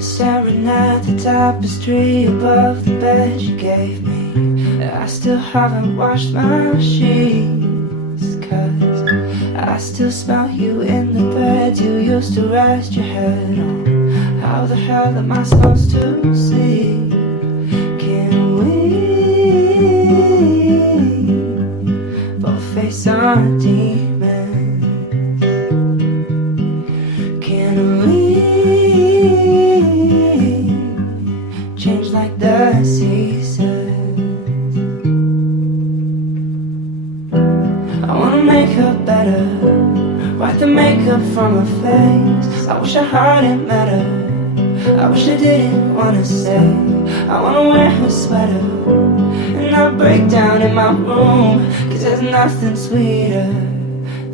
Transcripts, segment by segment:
Staring at the tapestry above the bed you gave me, I still haven't washed my sheets, 'cause I still smell you in the threads you used to rest your head on. How the hell am I supposed to sleep? Can we both face our demons? Can we change like the seasons? I wanna make her better, wipe the makeup from her face. I wish I hadn't met her, I wish I didn't wanna stay. I wanna wear her sweater and not break down in my room, 'cause there's nothing sweeter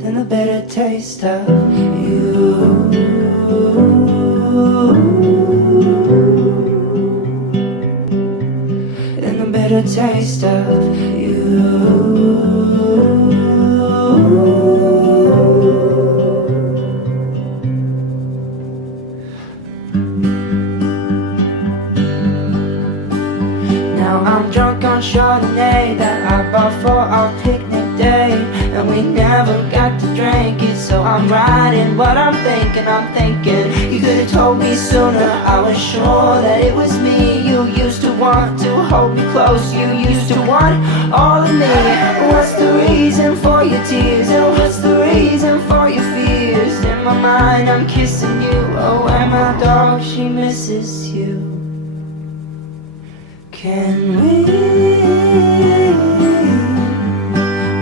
than the bitter taste of you. Than the bitter taste of you. Now I'm drunk on Chardonnay that I bought for our picnic day, and we never got to drink it, so I'm writing what I'm thinking. You could have told me sooner, I was sure that it was me. You used to want to hold me close, you used to want all of me. What's the reason for your tears, and what's the reason for your fears? In my mind I'm kissing you, oh, and my dog, she misses you. Can we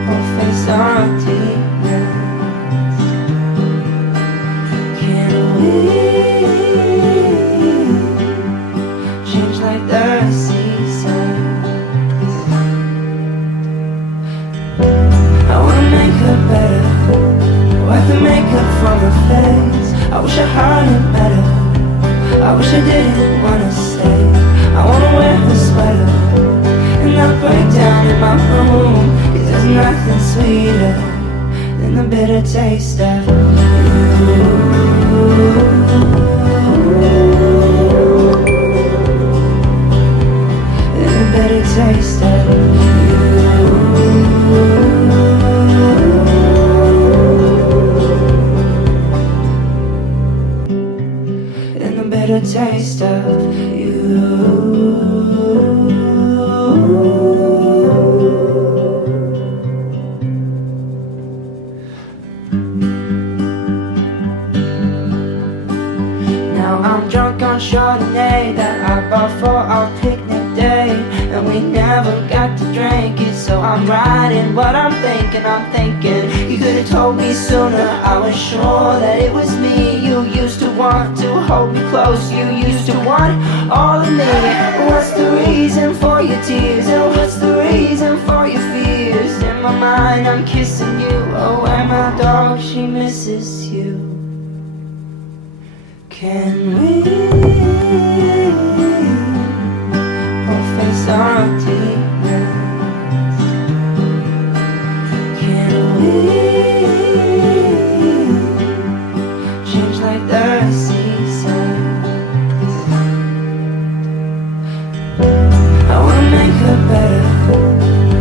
both face our demons? Can we change like the seasons? I wanna make her better, wipe the makeup from her face. I wish I hadn't met her, I wish I didn't wanna stay. I wanna wear her sweater and not break down in my room, 'cause there's nothing sweeter than the bitter taste of you. Than the bitter taste of you. Than the bitter taste of you. Now I'm drunk on Chardonnay that I bought for our picnic day, and we never got to drink it, so I'm writing what I'm thinking. You could have told me sooner, I was sure that it was me. You used to want to hold me close, you used to want all of me. What's the reason for your tears, and what's the reason for your fears? In my mind I'm kissing you, oh, and my dog, she misses you. Can we both face our demons? Can we change like the seasons? I wanna make her better,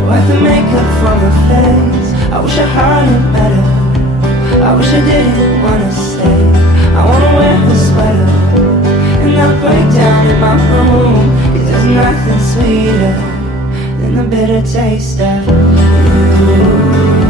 wipe the makeup from her face. I wish I hadn't met her, I wish I didn't wanna stay. I wanna wear her sweater and not break down in my room, 'cause there's nothing sweeter than the bitter taste of you.